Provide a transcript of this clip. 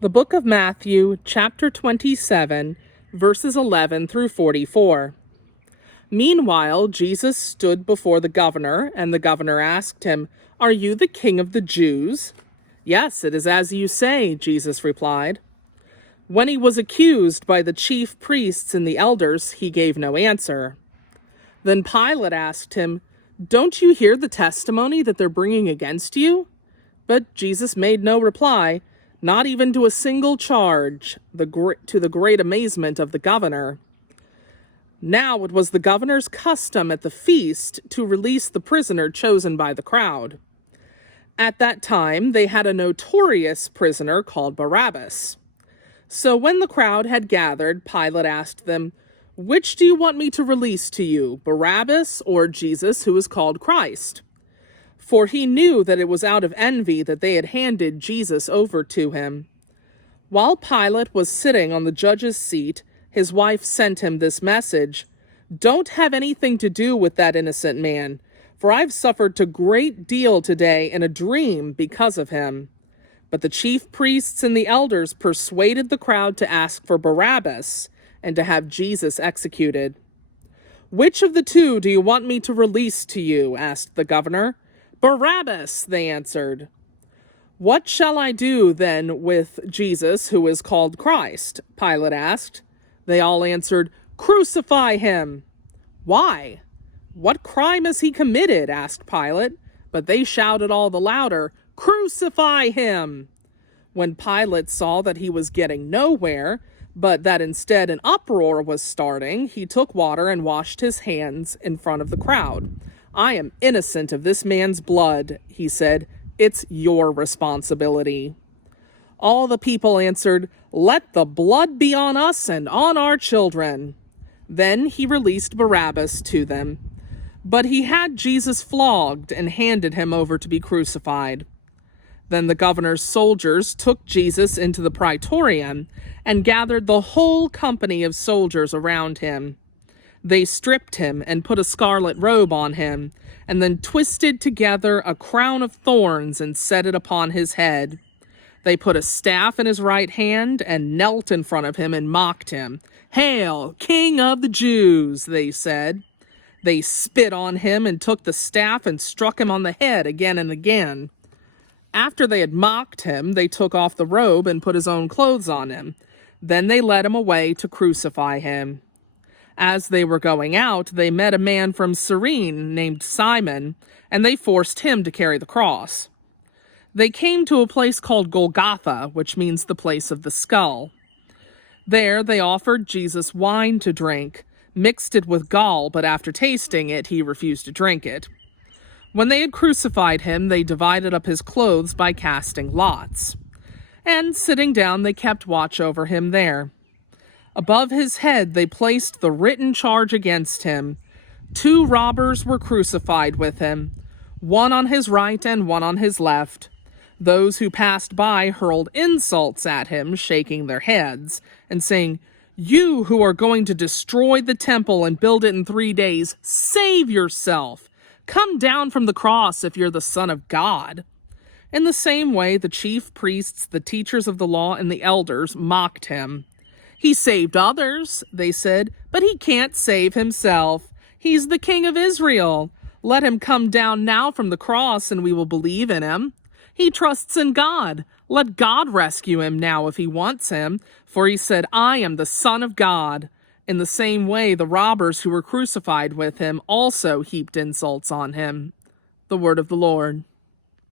The book of Matthew, chapter 27, verses 11 through 44. Meanwhile, Jesus stood before the governor, and the governor asked him, "Are you the king of the Jews?" "Yes, it is as you say," Jesus replied. When he was accused by the chief priests and the elders, he gave no answer. Then Pilate asked him, "Don't you hear the testimony that they're bringing against you?" But Jesus made no reply, not even to a single charge, to the great amazement of the governor. Now it was the governor's custom at the feast to release the prisoner chosen by the crowd. At that time, they had a notorious prisoner called Barabbas. So when the crowd had gathered, Pilate asked them, "Which do you want me to release to you, Barabbas or Jesus, who is called Christ?" For he knew that it was out of envy that they had handed Jesus over to him. While Pilate was sitting on the judge's seat, his wife sent him this message: "Don't have anything to do with that innocent man, for I've suffered a great deal today in a dream because of him." But the chief priests and the elders persuaded the crowd to ask for Barabbas and to have Jesus executed. "Which of the two do you want me to release to you?" asked the governor. "Barabbas," they answered. "What shall I do then with Jesus, who is called Christ?" Pilate asked. They all answered, "Crucify him." "Why? What crime has he committed?" asked Pilate. But they shouted all the louder, "Crucify him!" When Pilate saw that he was getting nowhere, but that instead an uproar was starting, he took water and washed his hands in front of the crowd. "I am innocent of this man's blood," he said. "It's your responsibility." All the people answered, "Let the blood be on us and on our children." Then he released Barabbas to them. But he had Jesus flogged and handed him over to be crucified. Then the governor's soldiers took Jesus into the praetorium and gathered the whole company of soldiers around him. They stripped him and put a scarlet robe on him, and then twisted together a crown of thorns and set it upon his head. They put a staff in his right hand and knelt in front of him and mocked him. "Hail, King of the Jews," they said. They spit on him and took the staff and struck him on the head again and again. After they had mocked him, they took off the robe and put his own clothes on him. Then they led him away to crucify him. As they were going out, they met a man from Cyrene named Simon, and they forced him to carry the cross. They came to a place called Golgotha, which means the place of the skull. There they offered Jesus wine to drink, mixed it with gall, but after tasting it, he refused to drink it. When they had crucified him, they divided up his clothes by casting lots. And sitting down, they kept watch over him there. Above his head they placed the written charge against him. 2 robbers were crucified with him, one on his right and one on his left. Those who passed by hurled insults at him, shaking their heads, and saying, "You who are going to destroy the temple and build it in 3 days, save yourself. Come down from the cross if you're the Son of God." In the same way, the chief priests, the teachers of the law, and the elders mocked him. "He saved others," they said, "but he can't save himself. He's the King of Israel. Let him come down now from the cross and we will believe in him. He trusts in God. Let God rescue him now if he wants him, for he said, 'I am the Son of God.'" In the same way, the robbers who were crucified with him also heaped insults on him. The word of the Lord.